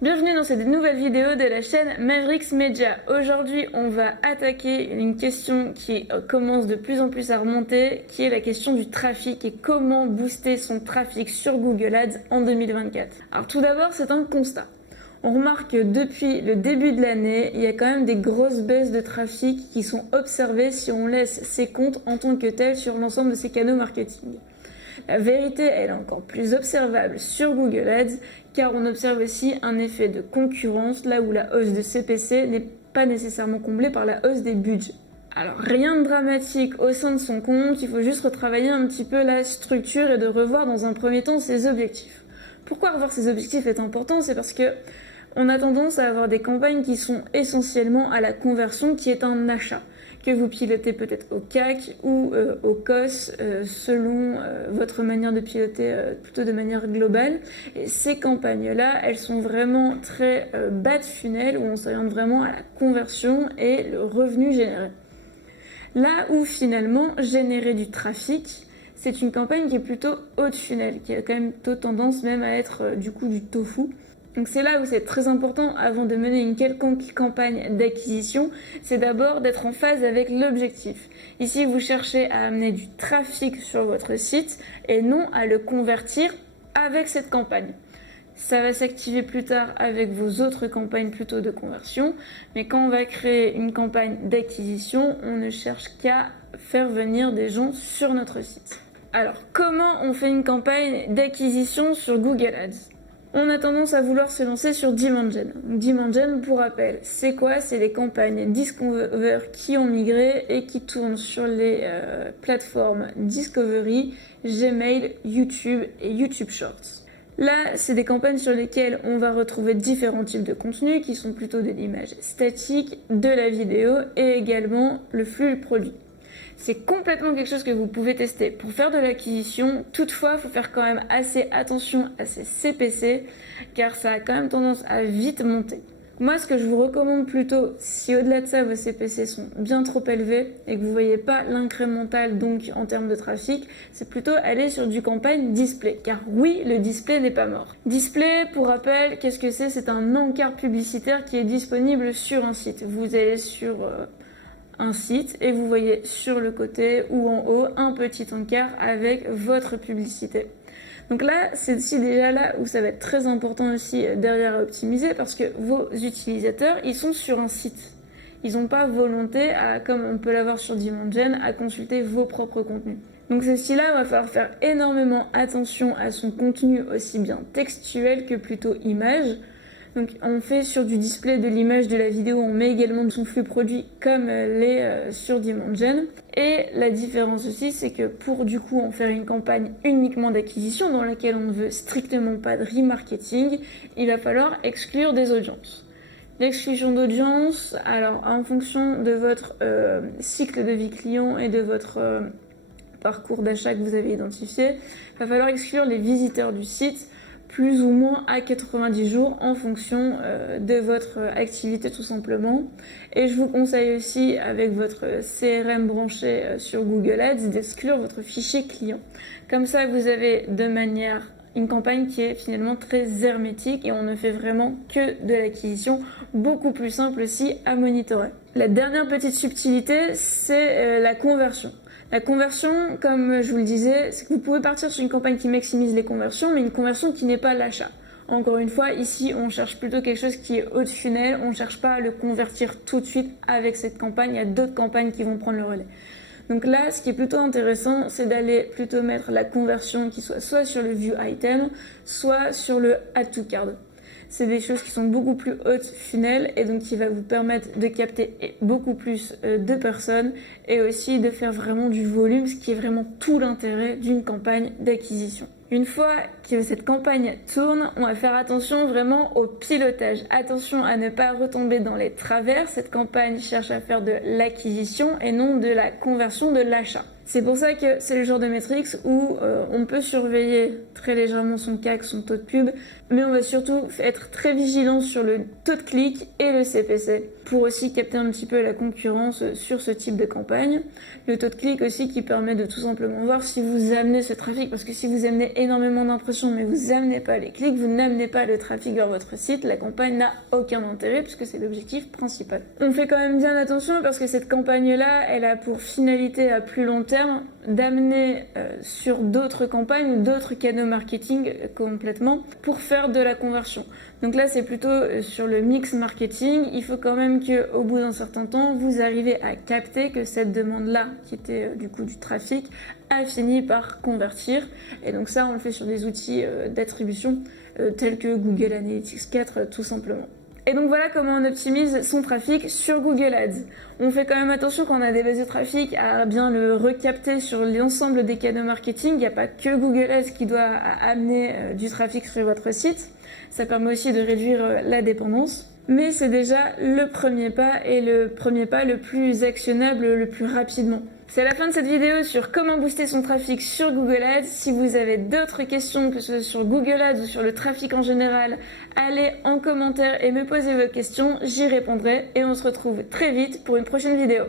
Bienvenue dans cette nouvelle vidéo de la chaîne Mavericks Media. Aujourd'hui, on va attaquer une question qui commence de plus en plus à remonter, qui est la question du trafic et comment booster son trafic sur Google Ads en 2024. Alors tout d'abord, c'est un constat. On remarque que depuis le début de l'année, il y a quand même des grosses baisses de trafic qui sont observées si on laisse ces comptes en tant que tels sur l'ensemble de ces canaux marketing. La vérité, elle est encore plus observable sur Google Ads, car on observe aussi un effet de concurrence, là où la hausse de CPC n'est pas nécessairement comblée par la hausse des budgets. Alors rien de dramatique au sein de son compte, il faut juste retravailler un petit peu la structure et de revoir dans un premier temps ses objectifs. Pourquoi revoir ses objectifs est important? C'est parce que on a tendance à avoir des campagnes qui sont essentiellement à la conversion, qui est un achat, que vous pilotez peut-être au CAC ou au COS, selon votre manière de piloter plutôt de manière globale. Et ces campagnes-là, elles sont vraiment très bas de funnel, où on s'oriente vraiment à la conversion et le revenu généré. Là où finalement, générer du trafic, c'est une campagne qui est plutôt haut de funnel, qui a quand même plutôt tendance même à être du coup du tofu. Donc c'est là où c'est très important avant de mener une quelconque campagne d'acquisition, c'est d'abord d'être en phase avec l'objectif. Ici, vous cherchez à amener du trafic sur votre site et non à le convertir avec cette campagne. Ça va s'activer plus tard avec vos autres campagnes plutôt de conversion, mais quand on va créer une campagne d'acquisition, on ne cherche qu'à faire venir des gens sur notre site. Alors, comment on fait une campagne d'acquisition sur Google Ads ? On a tendance à vouloir se lancer sur Demand Gen. Demand Gen, pour rappel, c'est quoi? C'est les campagnes Discover qui ont migré et qui tournent sur les plateformes Discovery, Gmail, YouTube et YouTube Shorts. Là, c'est des campagnes sur lesquelles on va retrouver différents types de contenus qui sont plutôt de l'image statique, de la vidéo et également le flux produit. C'est complètement quelque chose que vous pouvez tester pour faire de l'acquisition. Toutefois, il faut faire quand même assez attention à ces CPC car ça a quand même tendance à vite monter. Moi, ce que je vous recommande plutôt, si au-delà de ça, vos CPC sont bien trop élevés et que vous ne voyez pas l'incrémental donc en termes de trafic, c'est plutôt aller sur du campagne display. Car oui, le display n'est pas mort. Display, pour rappel, qu'est-ce que c'est? C'est un encart publicitaire qui est disponible sur un site. Vous allez sur un site et vous voyez sur le côté ou en haut un petit encart avec votre publicité. Donc là, c'est aussi déjà là où ça va être très important aussi derrière à optimiser parce que vos utilisateurs, ils sont sur un site. Ils n'ont pas volonté, comme on peut l'avoir sur Demand Gen, à consulter vos propres contenus. Donc c'est aussi là où il va falloir faire énormément attention à son contenu aussi bien textuel que plutôt image. Donc on fait sur du display de l'image de la vidéo, on met également son flux produit comme sur Demand Gen. Et la différence aussi, c'est que pour du coup en faire une campagne uniquement d'acquisition dans laquelle on ne veut strictement pas de remarketing, il va falloir exclure des audiences. L'exclusion d'audience, alors en fonction de votre cycle de vie client et de votre parcours d'achat que vous avez identifié, il va falloir exclure les visiteurs du site plus ou moins à 90 jours en fonction de votre activité tout simplement. Et je vous conseille aussi avec votre CRM branché sur Google Ads d'exclure votre fichier client. Comme ça vous avez de manière une campagne qui est finalement très hermétique et on ne fait vraiment que de l'acquisition, beaucoup plus simple aussi à monitorer. La dernière petite subtilité, c'est la conversion. La conversion, comme je vous le disais, c'est que vous pouvez partir sur une campagne qui maximise les conversions, mais une conversion qui n'est pas l'achat. Encore une fois, ici, on cherche plutôt quelque chose qui est haut de funnel, on ne cherche pas à le convertir tout de suite avec cette campagne, il y a d'autres campagnes qui vont prendre le relais. Donc là, ce qui est plutôt intéressant, c'est d'aller plutôt mettre la conversion qui soit sur le view item, soit sur le add to cart. C'est des choses qui sont beaucoup plus hautes funnel et donc qui va vous permettre de capter beaucoup plus de personnes et aussi de faire vraiment du volume, ce qui est vraiment tout l'intérêt d'une campagne d'acquisition. Une fois que cette campagne tourne, on va faire attention vraiment au pilotage. Attention à ne pas retomber dans les travers. Cette campagne cherche à faire de l'acquisition et non de la conversion de l'achat. C'est pour ça que c'est le genre de métriques où on peut surveiller très légèrement son CAC, son taux de pub, mais on va surtout être très vigilant sur le taux de clic et le CPC pour aussi capter un petit peu la concurrence sur ce type de campagne. Le taux de clic aussi qui permet de tout simplement voir si vous amenez ce trafic, parce que si vous amenez énormément d'impressions mais vous amenez pas les clics, vous n'amenez pas le trafic vers votre site, la campagne n'a aucun intérêt puisque c'est l'objectif principal. On fait quand même bien attention parce que cette campagne-là, elle a pour finalité à plus long terme d'amener sur d'autres campagnes ou d'autres canaux marketing complètement pour faire de la conversion. Donc là, c'est plutôt sur le mix marketing. Il faut quand même qu'au bout d'un certain temps, vous arrivez à capter que cette demande-là, qui était du coup du trafic, a fini par convertir. Et donc ça, on le fait sur des outils d'attribution tels que Google Analytics 4, tout simplement. Et donc voilà comment on optimise son trafic sur Google Ads. On fait quand même attention quand on a des bases de trafic à bien le recapter sur l'ensemble des canaux marketing. Il n'y a pas que Google Ads qui doit amener du trafic sur votre site. Ça permet aussi de réduire la dépendance. Mais c'est déjà le premier pas et le premier pas le plus actionnable le plus rapidement. C'est la fin de cette vidéo sur comment booster son trafic sur Google Ads. Si vous avez d'autres questions, que ce soit sur Google Ads ou sur le trafic en général, allez en commentaire et me posez vos questions, j'y répondrai et on se retrouve très vite pour une prochaine vidéo.